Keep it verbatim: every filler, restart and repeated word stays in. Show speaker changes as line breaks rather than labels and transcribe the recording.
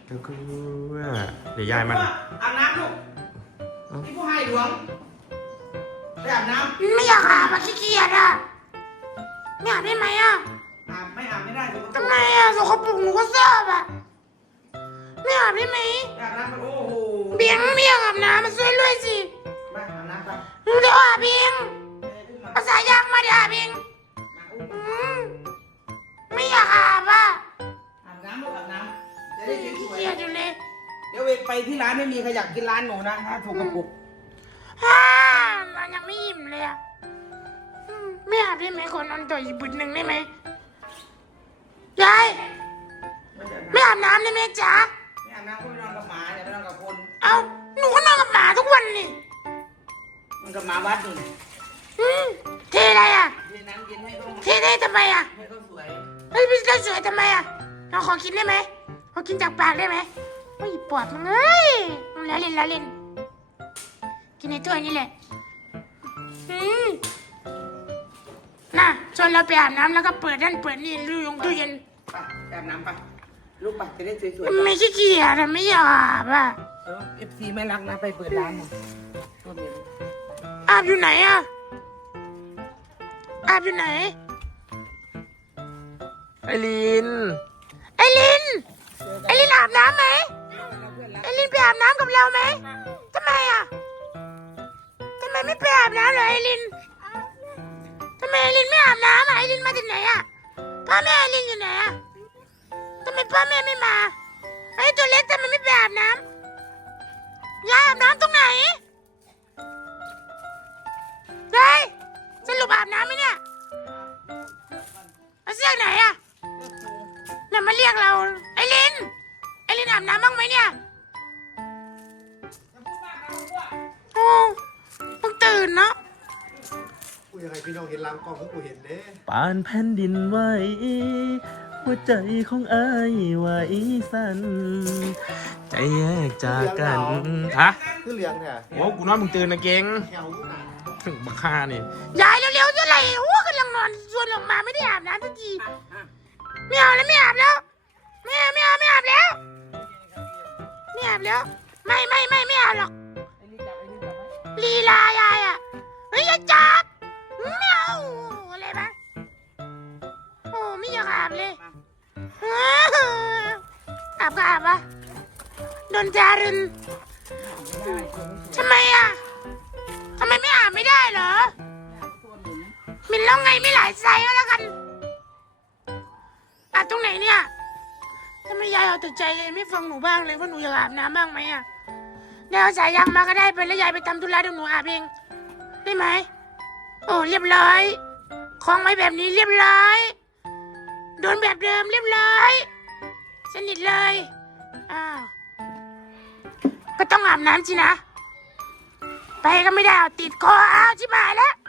แล้วก็เดี๋ยวยายมัน
อาบน้ำลูกที่ผู้ให้หลวงไปอาบน้
ำไม่อยากอาบอะขี้เกียจอะไม่อาบได้ไหมอะ
อาบไม่อาบไม่ได้
ทำไมอะสกปรกหนูก็ทราบอะไม่อาบได้ไหม
อาบน้ำโอ้โห
เบียงไม่อยากอาบน้ำมาช่วยด้วยสิ
มาอาบน้ำไป
เดี๋ยวอาบเองเอาสายยางมาเดี๋ยวอาบเองไม่อยากอาบอะ
อาบน้ำลูกอาบน้ำจะได้
ขี้
สวย
เกียจอยู่เลย
เดี๋ยวไปที่ร้านไม่มีใครอยากกินร้านหนูนะถ้าถูกกระปุก
ฮ่ามันยังไม่อิ่มเลยอะไม่อาบได้ไหมคนนอนต่ออีกบึดหนึ่งได้ไหมยายไม่อาบน้ำได้ไหมจ๊ะ
ไม่อาบน้ำก็ไปนอนกับหมาเดี๋ยวไปนอนกับคน
เอาหนูก็นอนกับหมาทุกวันนี่
มันกับหมาวัดนี่
อืมเทอะไรอ่ะ
เย็นน้ำเย็นให้เขา
เทได้ทำไมอ่ะ
ให้เขาสวย
เฮ้ยพี่เขาสวยทำไมอ่ะเราขอกินได้ไหมขอกินจากปากได้ไหมโอ้ยปวดมึงเอ้ยแล้วเล่นแล้วเล่นกินในถ้วยนี่แหละอืมน่ะชวนเราไปอาบน้ำแล้วก็เปิดนั่นเปิดนี่ดูยงตู้เย็น
ไปอาบน้ำไปลูกไปจะได้สวย
ๆไม่ขี้เกียจไม่อยากอาบอ่ะ
เออเอฟซีไม่รักนะไปเปิดร้านนะ
อาบอยู่ไหนอ่ะอาบอยู่ไหน
ไอลิน
ไอลินไอลินอาบน้ำไหมไอลินไปอาบน้ำกับเราไหมทำไมอ่ะทำไมไม่ไปอาบน้ำเลยไอลินทำไมไอลินไม่อาบน้ำอ่ะไอลินมาจากไหนอ่ะพ่อแม่ไอลินอยู่ไหนอ่ะทำไมพ่อแม่ไม่มาไอตัวเล็กทำไมไม่ไปอาบน้ำยายอาบน้ำตรงไหนยายสรุปอาบน้ำไหมเนี่ยเอาเสื้อไหนอ่ะเนี่ยมาเรียกเราไอลินไอลินอาบน้ำบ้างไหมเนี่ยโอ้เพิ่งตื่นเนาะ
กูยังไงพี่น้องเห็นลำกล้องก็กูเห็นเด้
ปานแผ่นดินไหวหัวใจของอ้ายไหวสั่นใจแยกจากกันฮะ
คือเลี้ยงเนี่ย
โอ้กูนอนมึงตื่นนะเก่ง
แถวไหน
ถึงบักฆ่านี่
ยายเร็วๆจะไหลหัวกำลังนอนชวนออกมาไม่ได้อาบน้ำสักทีไม่เอาแล้วไม่อาบแล้วไม่เอาไม่เอาไม่อาบแล้วไม่อาบแล้วไม่ไม่ไม่ไม่อาบหรอกลีลายายอ่ะเฮ้ยอย่าจับไม่เอาอะไรบ้างโอ้ไม่อยากอาบเลยอาบก็อาบวะโดนจารึนทำไมอ่ะทำไมไม่อาบไม่ได้เหรอมินแล้วไงไม่หลายไซส์ก็แล้วกันอาบตรงไหนเนี่ยทำไมยายเอาแต่ใจยายไม่ฟังหนูบ้างเลยว่าหนูอยากอาบน้ำบ้างไหมอ่ะเดี๋ยวเอาสายยางมาก็ได้ไปแล้วยายไปทำธุระเดี๋ยวหนูอาบเองได้ไหมโอ้เรียบร้อยคล้องไว้แบบนี้เรียบร้อยโดนแบบเดิมเรียบร้อยสนิทเลยอ้าวก็ต้องอาบน้ำสินะไปก็ไม่ได้เอาติดคออ้าวชิบหายแล้ว